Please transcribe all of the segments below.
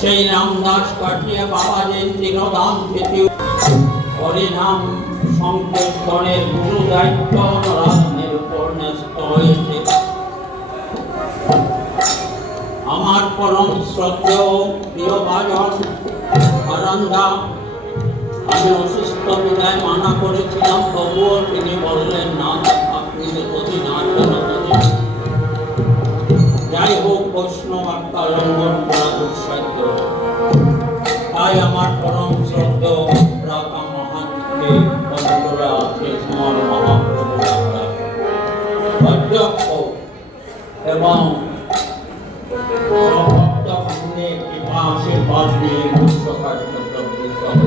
সেই রামদাস কাটিয়া বাবা জয়ন্তী নদান খেতে হরিনাম সংকীর্তনের গুরু দায়িত্ব নরাধনের উপর ন্যস্ত হয়েছে। আমার পরম শ্রদ্ধেয় প্রিয় ভাজন আনন্দা, আমি অসুস্থ বিদায় মানা করেছিলাম, তবুও তিনি বললেন না, আপনি যদি না করেন। যাই হোক, বৈষ্ণব আত্মা লঙ্ঘন করা দুঃসাধ্য। তাই আমার পরম শ্রদ্ধেয় ভ্রাতা মহানকে বন্ধুরা কৃষ্ণর মহাপ্রভুরা অধ্যক্ষ এবং আশীর্বাদ নিয়ে মুখ্য কার্যক্রম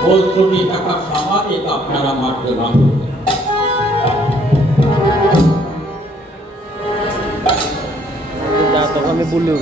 ভুল ত্রুটি থাকা স্বাভাবিক, আপনারা মাঠে বাঁধবেন। তখন আমি বললেও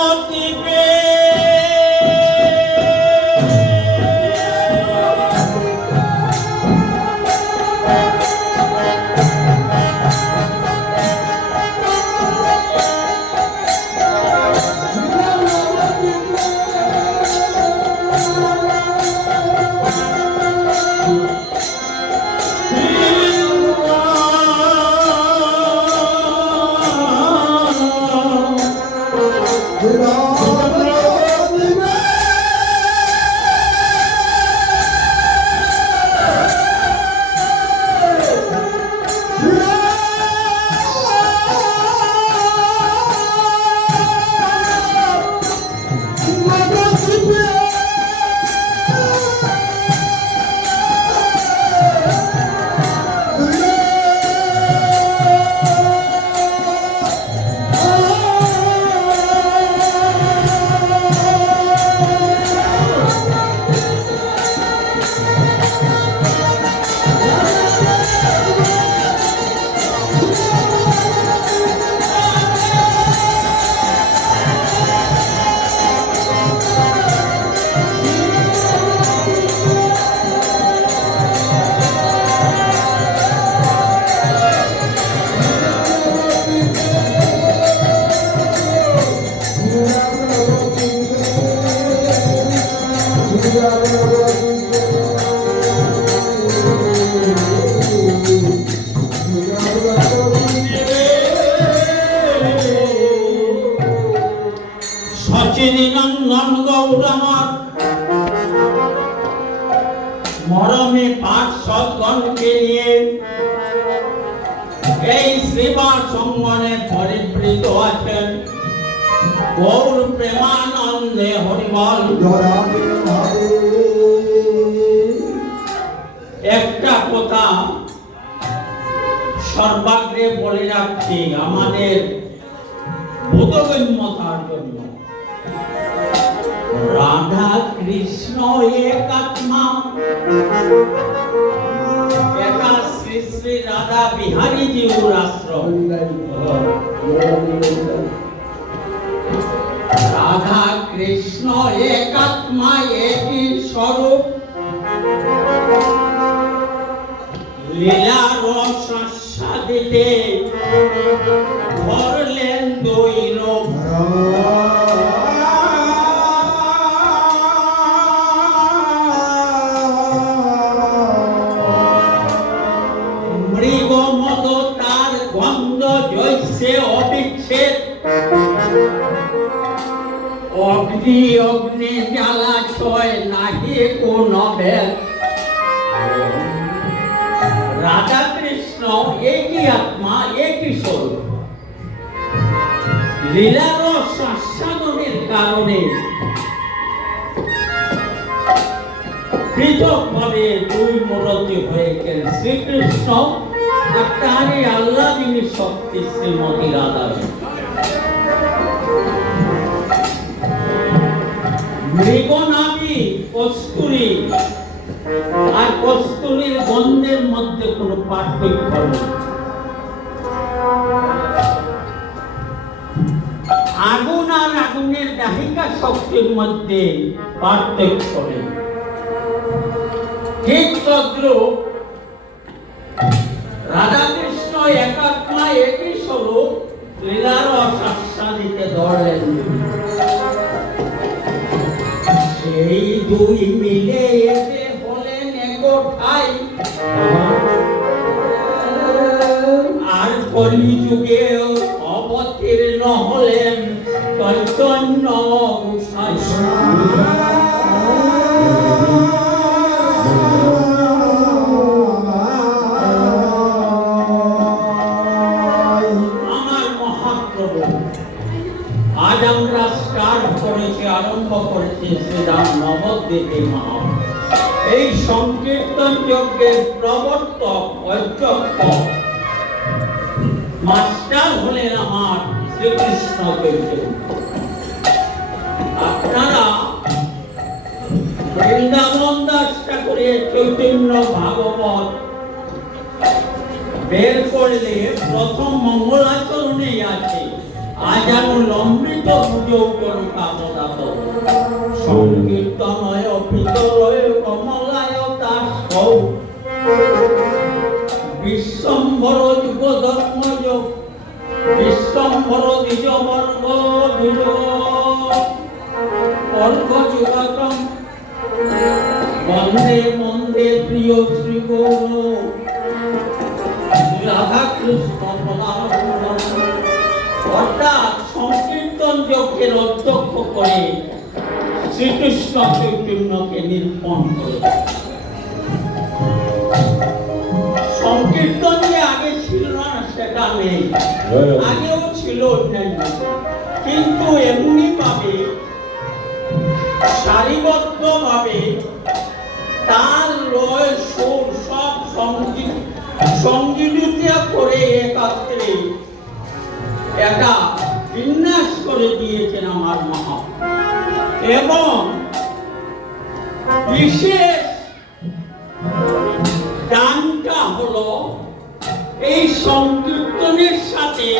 নবদ্বীপে সচিনিনন্দন গৌর আমার মরমে পাঠ সদ্গণকে নিয়ে এই শ্রীবাস সঙ্গনে পরিবৃত আছেন। গৌর প্রেমানন্দে হরিবল। একটা কথা সর্বাগ্রে বলে রাখছি আমাদের বোধগম্যতার জন্য, রাধা কৃষ্ণ এক আত্মা, একা শ্রী শ্রী রাধা বিহারী জিউর আশ্রম। রাধা কৃষ্ণ এক আত্মা, একই স্বরূপ, লীলা রস আস্বাদিতে ধরলেন দুই রূপ। মৃগ মদ তার গন্ধ জৈসে অবিচ্ছেদ, অগ্নি অগ্নি জ্বালা ছয় নাহি কোন ভেদ। রাধা কৃষ্ণ একই আত্মা, একই স্বরূপ। লীলারস আস্বাদনের কারণে পৃথক ভাবে দুই মূর্তি হয়েছেন, শ্রীকৃষ্ণ আর তারই আল্লাদিনী শক্তি শ্রীমতী রাধা। মৃগনাভি কস্তুরী আর কস্তুরীর গন্ধের মধ্যে কোনো পার্থক্য নেই। আগুন আর আগুনের দাহিকা শক্তির মধ্যে পার্থক্য নেই। ঠিক তদ্রূপ রাধা কৃষ্ণ একাত্মা, একই স্বরূপ, লীলার আস্বাদিতে ধরলেন। সেই দুই মিলে এসে হলেন একঠাই, আর কলিযুগে অবতীর্ণ হলেন চৈতন্য গোসাই। আমার মহাপ্রভু, আজ আমরা স্টার্ট করেছি, আরম্ভ করেছি শ্রীরাম নবদ্বীপে মহা। এই সংকীর্তন যজ্ঞের প্রবর্তক অধ্যক্ষ মাস্টার হলেন আমার শ্রীকৃষ্ণ চৈতন্য। আপনারা বৃন্দাবন দাস ঠাকুরের চৈতন্য ভাগবত বের করলে প্রথম মঙ্গলাচরণেই আছে, আজ আমি অমৃত পুজো করু কামদাত সংকীর্তনয় পিতলয় কমলায় দাস হও বিশ্বম্ভর যুগ ধর্ম যোগ বিশ্বম্ভর দ্বিজ বর্গ দ্বিজ অর্ঘ যুগতম বন্দে বন্দে প্রিয় শ্রী গৌর রাধা কৃষ্ণ অর্থাৎ সংকীর্তন যজ্ঞের অধ্যক্ষ করে শ্রীকৃষ্ণ চৈতন্যকে নিরূপণ করে। সংকীর্তন যে আগে ছিল না সেটা নেই, আগেও ছিল অন্যান্য, কিন্তু এমনি ভাবে সারিবদ্ধ ভাবে তাল লয় সুর সব সংযোজিত করে একাত্রে এটা বিন্যাস করে দিয়েছেন আমার মহা। এবং বিশেষ গানটা হলো এই সংকীর্তনের সাথে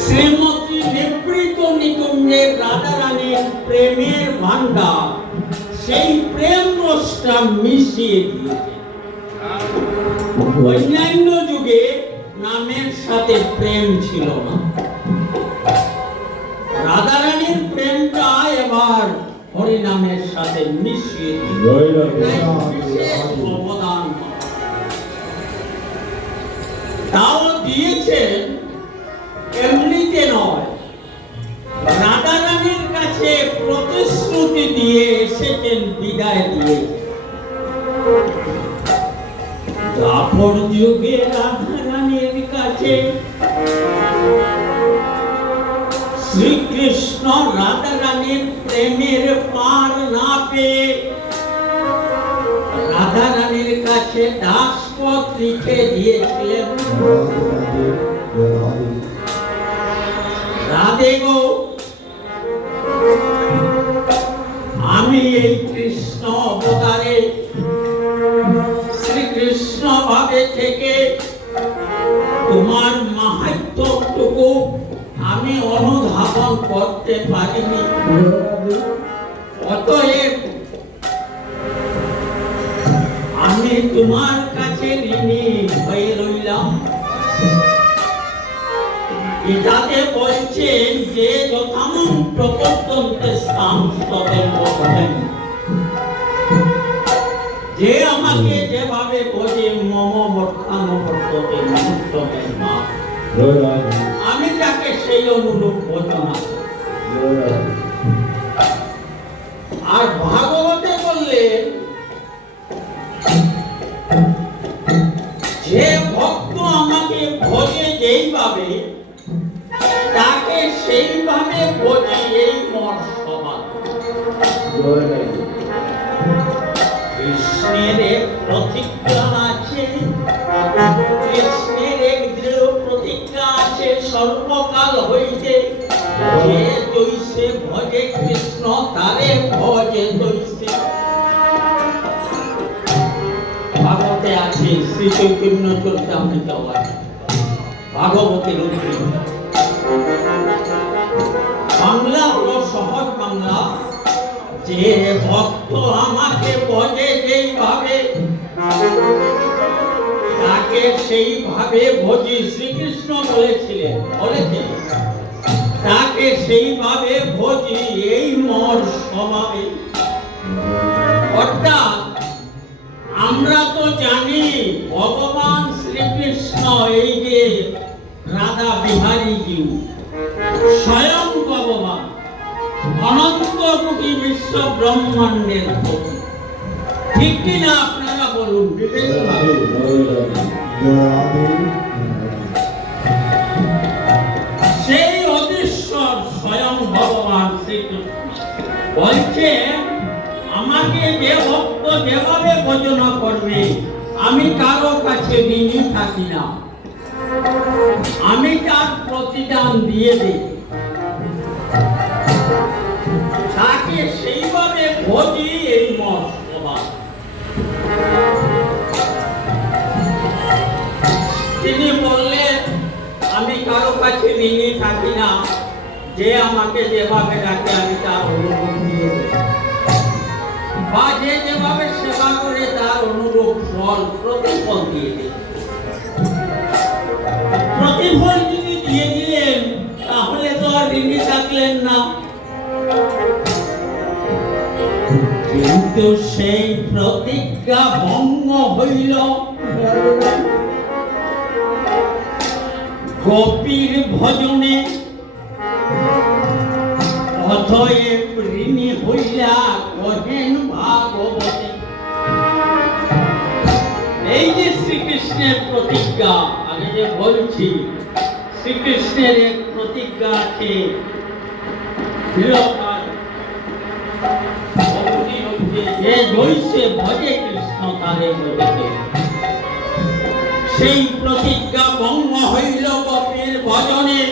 শ্রীমতী নিবৃত নিকুঞ্জের রাধারানীর প্রেমের ভান্ডার, সেই প্রেম রসটা মিশিয়ে দিয়েছে। অন্যান্য যুগে নামের সাথে প্রেম ছিল না, রাধারানীর প্রেমটা এবার হরিনামের সাথে মিশিয়ে বিশেষ অবদান তাও দিয়েছেন। এমনিতে নয়, রাধারানীর কাছে প্রতিশ্রুতি দিয়ে এসেছেন, বিদায় দিয়েছেন। দ্বাপর যুগে রাধারানীর কাছে শ্রীকৃষ্ণ রাধারানীর প্রেমের পার না পেয়ে রাধারানীর কাছে দাসপদ লিখে দিয়েছিলেন, রাধে গো, আমি এই কৃষ্ণ অবতারে শ্রীকৃষ্ণ ভাবে থেকে তোমার মাহাত্ম্যটুকু আমি অনুধাবন করতে পারিনি, অতএব আমি তোমার কাছে ঋণী হয়ে রইলাম। গীতাতে বলছেন যে যথামং প্রপদ্যন্তে স্থান তবে বলেন, যে আমাকে যেভাবে বোঝে মম বর্তানুবর্ততে মুহূর্তে মা, আমি তাকে সেই অনুরূপ বোঝনা। আর ভাগবতে বললেন যে ভক্ত আমাকে ভোজে যেইভাবে তাকে সেইভাবে বোঝে, এই মোর স্বভাব। কৃষ্ণের এক প্রতিজ্ঞা আছে, কৃষ্ণের এক দৃঢ় প্রতিজ্ঞা আছে সর্বকাল হইতে, যে জৈসে ভজে কৃষ্ণ তারে ভজে জৈসে। ভাগবতে আছে, শ্রী চৈতন্য চরিতামৃত ভাগবতের উদ্ধৃতি। বাংলা হলো সহজ বাংলা, যে ভক্ত আমাকে ভজে যেইভাবে তাকে সেইভাবে ভজি। শ্রীকৃষ্ণ বলেছিলেন, তাকে সেইভাবে ভজি, এই মোর স্বভাবে। অর্থাৎ আমরা তো জানি ভগবান শ্রীকৃষ্ণ এই যে রাধা বিহারী জি স্বয়ং ভগবান, অনন্ত কোটি বিশ্ব ব্রহ্মাণ্ডের প্রতি। ঠিক কিনা আপনারা বলুন বিবেকভাবে? সেই অদৃশ্বর স্বয়ং ভগবান শ্রীকৃষ্ণ বলছে, আমাকে যে ভক্ত যেভাবে ভজনা করবে আমি কারো কাছে ঋণী থাকি না, আমি তার প্রতিদান দিয়ে দিই, তাকে সেইভাবে ভজি, এই মোর স্বভাব। তিনি বললেন, আমি কারো কাছে ঋণী থাকি না। যে আমাকে যেভাবে ডাকে আমি তার অনুরূপ দিয়ে দেব, বা যে যেভাবে সেবা করে তার অনুরূপ ফল প্রতিফল দিয়ে দেব। প্রতিফল যদি দিয়ে দিলেন তাহলে তো আর ঋণী থাকলেন না। কিন্তু সেই প্রতিজ্ঞা ভঙ্গ হইল গোপীর ভজনে। অতএব ঋণী হইলা কহেন ভাগবতে। এই যে শ্রীকৃষ্ণের প্রতিজ্ঞা, আগে যে বলছি শ্রীকৃষ্ণের এক প্রতিজ্ঞা আছে, যে জৈসে ভজে কৃষ্ণ তারে ভজতে। সেই প্রতিজ্ঞা ভঙ্গ হইল গোপীর ভজনে।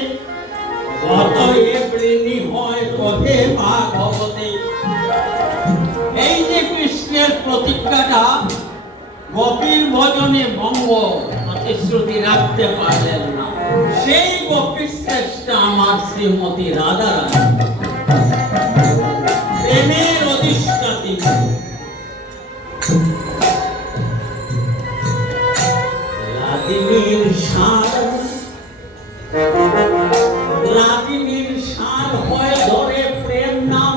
অতএব ঋণী হয় কহে ভাগবতে। এই যে কৃষ্ণের প্রতিজ্ঞাটা গোপীর ভজনে ভঙ্গ, প্রতিশ্রুতি রাখতে পারলেন না, সেই গোপী শ্রেষ্ঠ আমার শ্রীমতী রাধারানী, প্রেমের অধিষ্ঠাত্রী। রাধিনীর সার হয় ধরে প্রেম নাম,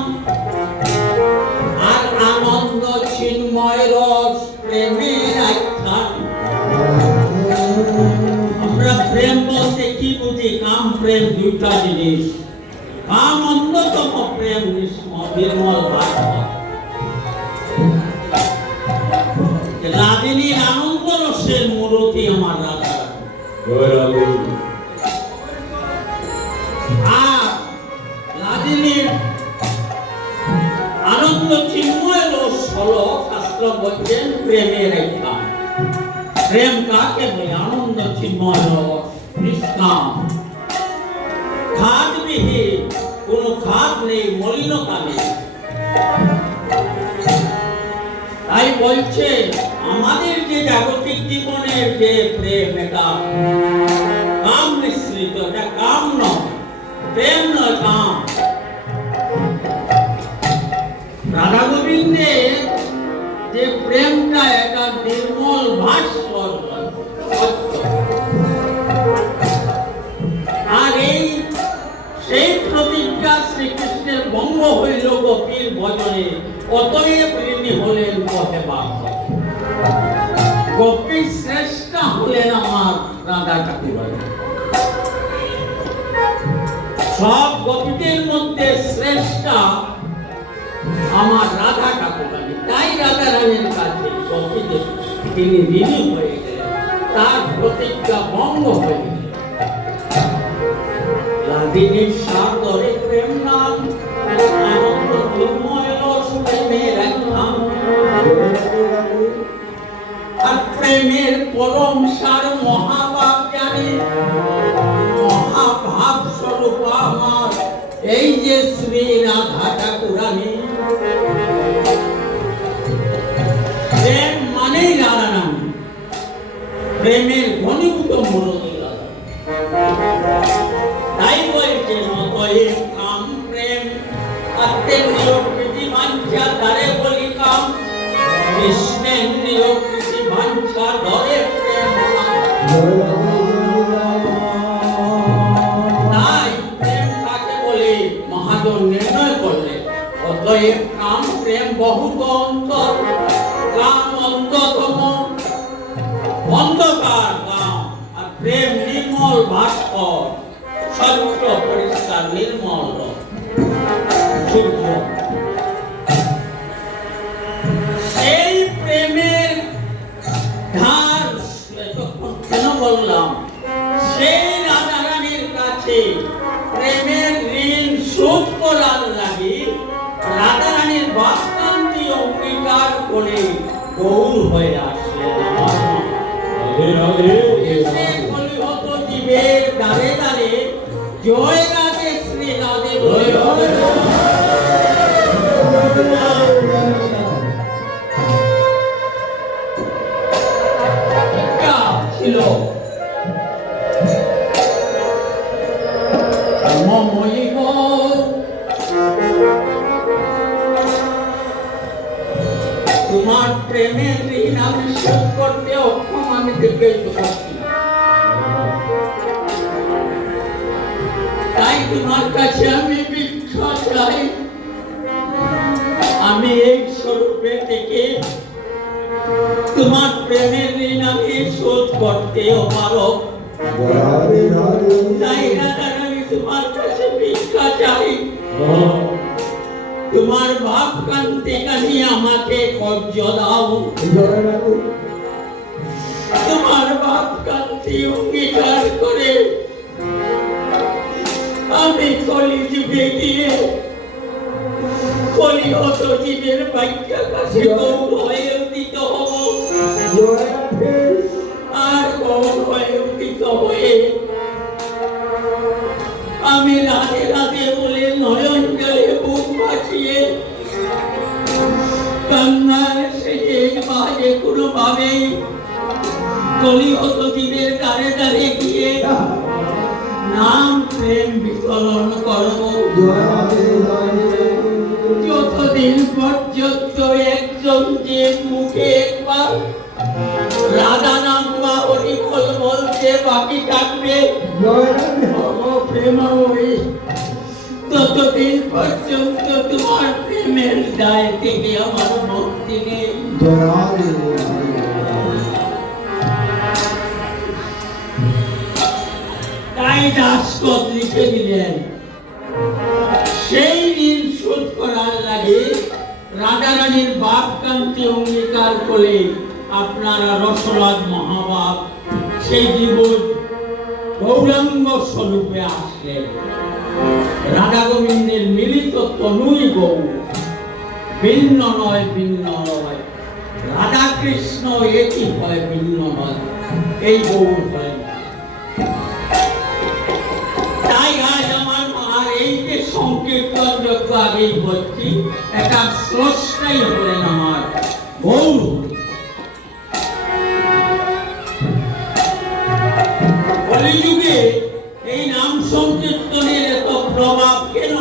আর আনন্দ চিন্ময় রস প্রেমের আখ্যান। আমরা প্রেম বলতে কি বুঝি? কাম প্রেম দুইটা জিনিস। কাম অন্যতম, প্রেম নির্মল বাষ্প। রাধিনীর আনন্দ রসের মূরতি আমার রাধা। আর রাধিনীর আনন্দ চিন্ময় রস হলো, শাস্ত্র বলছেন, প্রেমের একটা। প্রেম কাকে বলে? আনন্দ চিন্ময় রস, নিষ্কাম, খাদবিহীন, কোনো খাদ নেই, মলিনতা নেই। তাই বলছে আমাদের যে জাগতিক জীবনের যে প্রেম, এটা কাম মিশ্রিত, এটা কাম নয়, প্রেম নয়, কাম। রাধা গোবিন্দের যে প্রেমটা, এটা নির্মল ভাস্কর। আর এই সেই প্রতিজ্ঞা শ্রীকৃষ্ণের ভঙ্গ হইল গোপীর ভজনে। অতএব ঋণী হলেন কহে ভাগবতে। গোপী শ্রেষ্ঠ হলেন আমার রাধা ঠাকুরানী। সব গোপীদের মধ্যে শ্রেষ্ঠ আমার রাধা ঠাকুরানী। তাই রাধা রানীর কাছে গোপীদের তিনি ঋণী হয়ে গেলেন, তার প্রতিজ্ঞা ভঙ্গ হয়ে গেল। রাধিনীর সার ধরে প্রেম নাম, আনন্দ চিন্ময় রস প্রেমের একখান। আর প্রেমের পরম সার মহাভাব জানে, মহাভাব স্বরূপ আমার এই যে শ্রী রাধা ঠাকুরানী। প্রেম মানেই রাধা নাম, প্রেমের ঘনীভূত মূরতি রাধা। তাই বলছেন অতএব কাম প্রেম আত্মেন্দ্রিয় প্রীতি বাঞ্ছা ধরে বলি কাম, কৃষ্ণেন্দ্রিয় প্রীতি বাঞ্ছা ধরে প্রেম নাম। তাই প্রেম কাকে বলে মহাজন নির্ণয় করলে, অতএব কাম প্রেম বহুত অন্তর, কাম অন্ততম অন্ধকার কাম, আর প্রেম নির্মল ভাস্কর, স্বচ্ছ পরিষ্কার নির্মল সূর্য। সেই প্রেমের ধার কেন বললাম? সেই রাধা রানীর কাছে প্রেমের ঋণ শোধ করার লাগে রাধা রানীর বাক্যান্তি অঙ্গীকার করে গৌর হয়ে আসলেন। কলিহত জীবের দ্বারে দ্বারে জয় রাধে শ্রী রাধে ছিল। প্রেমের ঋণ আমি শোধ করতে অক্ষম, আমি দেখেই তো পাচ্ছি না। তাই তোমার কাছে আমি ভিক্ষা চাই, আমি এই স্বরূপে থেকে তোমার প্রেমের ঋণ আমি শোধ করতেও পারো। তাই রাধারানী তোমার কাছে ভিক্ষা চাই, তোমার ভাব কান্তি কানি আমাকে কর্য দাও। তোমার ভাব কান্তি অঙ্গীকার করে আমি কলিযুগে গিয়ে কলিহত জীবের বাক্যের কাছে গৌর হয়ে উদিত হব। আর গৌর হয়ে উদিত হয়ে আমি রাধে রাধে বলে নয়ন জলে বুক ভাসিয়ে কান্নার শেষে বাজে কোনো ভাবে কলিহত জীবের দ্বারে দ্বারে গিয়ে নাম প্রেম বিকলন করব। যতদিন পর্যন্ত একজন যে মুখে একবার রাধা নাম বা হরি বল বলতে বাকি থাকবে প্রেমময়ী, ততদিন পর্যন্ত তোমার প্রেমের দায় থেকে আমার মুক্তি নেই। তাই দাসগণ লিখে দিলেন, সেই ঋণ শোধ করার লাগে রাধারানীর বাপ কান্তি অঙ্গীকার করে আপনারা রসরাজ মহাবাব সেই দিবস গৌরাঙ্গ স্বরূপে আসলেন। রাধা গোবিন্দের মিলিত তনুই গৌর, ভিন্ন নয় ভিন্ন নয়, রাধা কৃষ্ণ একই হয় ভিন্ন নয়, এই গৌর হয়। তাই আজ আমার মার এই যে সংকীর্তন যজ্ঞ আগেই বলছি, একটা স্রষ্টাই হলেন আমার গৌর। কলিযুগে এই নাম সংকীর্তনের এত প্রভাব কেন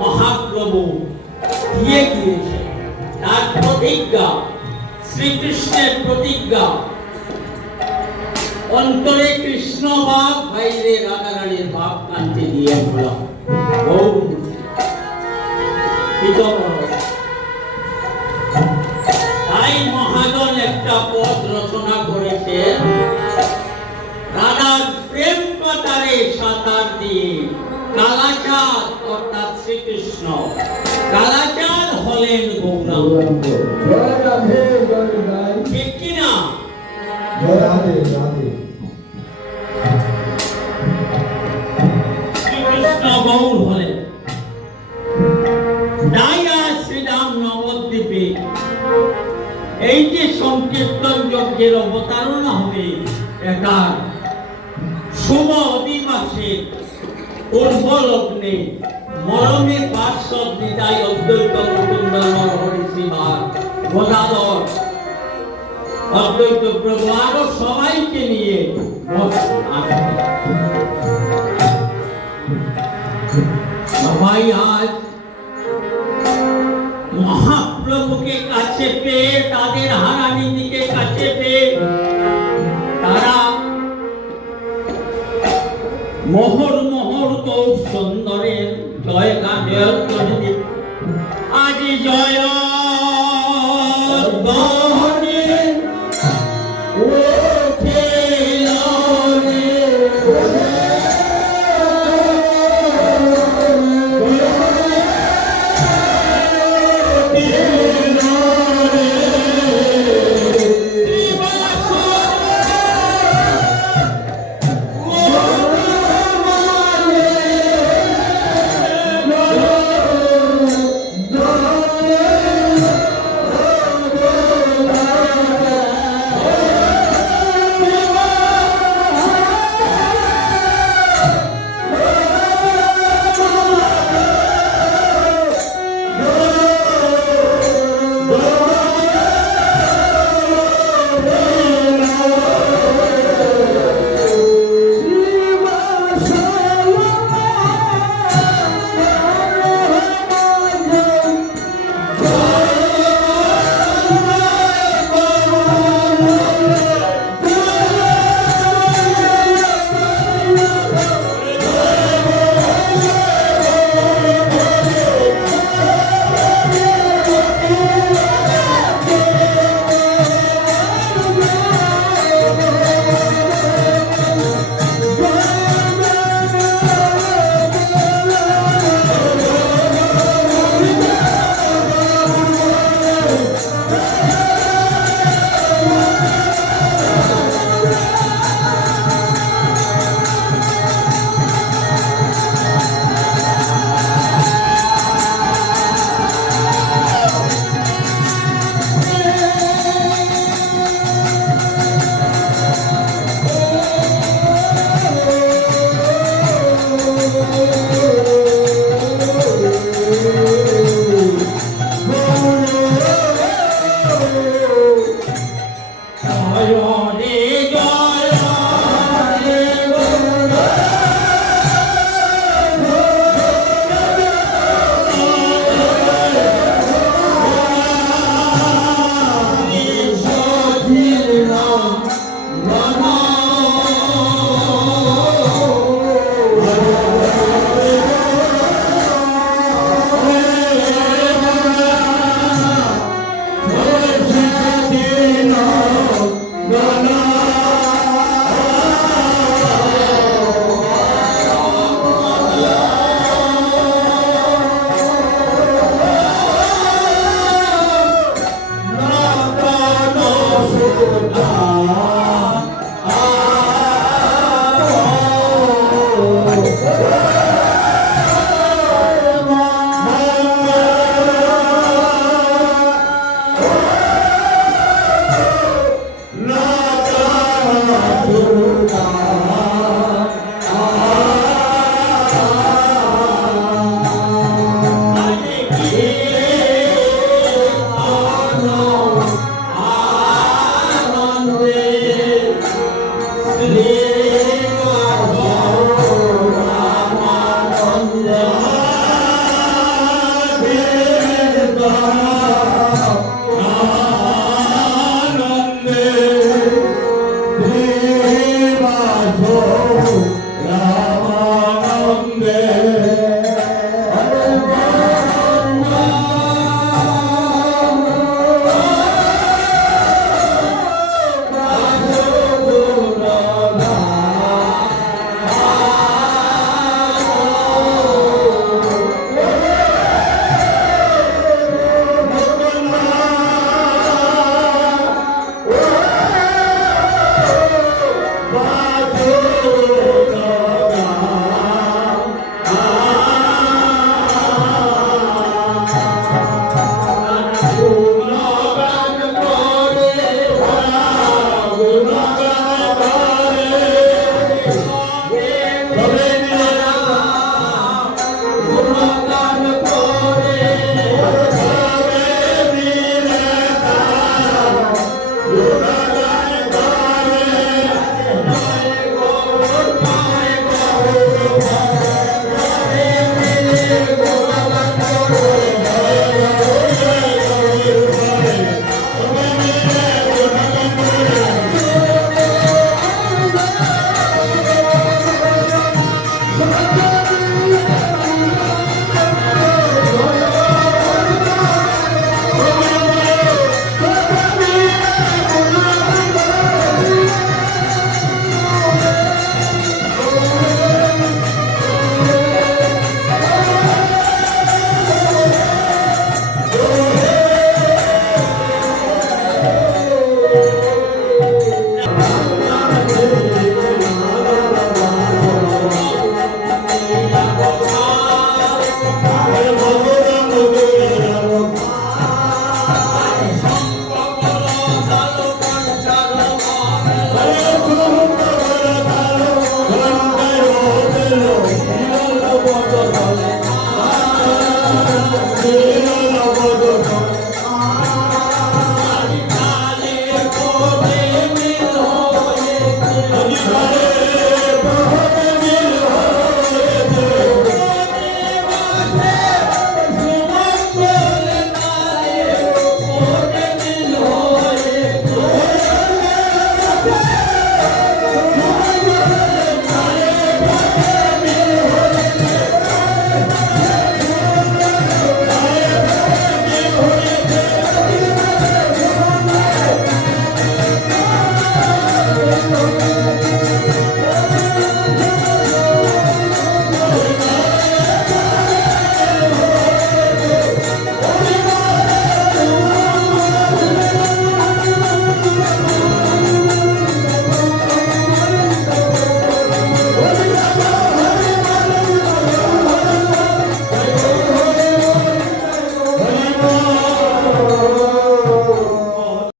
মহাপ্রভু দিয়ে গিয়েছে? তার প্রতিজ্ঞা, শ্রীকৃষ্ণের প্রতিজ্ঞা, অন্তরে কৃষ্ণ ভাব, বাইরে রাধারানীর ভাব কান্তি দিয়ে বলা তাই মহাজন একটা পদ রচনা করেছে, রাধার প্রেম পাতারে সাঁতার দিয়ে কালাচাঁদ অর্থাৎ শ্রীকৃষ্ণ, কালাচাঁদ হলেন গৌরাঙ্গ। ঠিক কিনা? শ্রীকৃষ্ণ গৌর হলেন। তাই আজ শ্রীরাম নবদ্বীপে এই যে সংকীর্তন যজ্ঞের অবতারণা হবে, একটা শুভ অধিবাসের পূর্ব লগ্নে মরমে পার্শ্বদ বিদায় অদ্বৈত মুকুন্দ নরহরি শ্রীমান গদাধর অদ্বৈত প্রভু আরো সবাইকে নিয়ে সবাই আজ মহাপ্রভুকে কাছে পেয়ে, তাদের হারানিকে কাছে পেয়ে তারা মোহর মোহর গৌর সুন্দরের জয় গান আজ জয়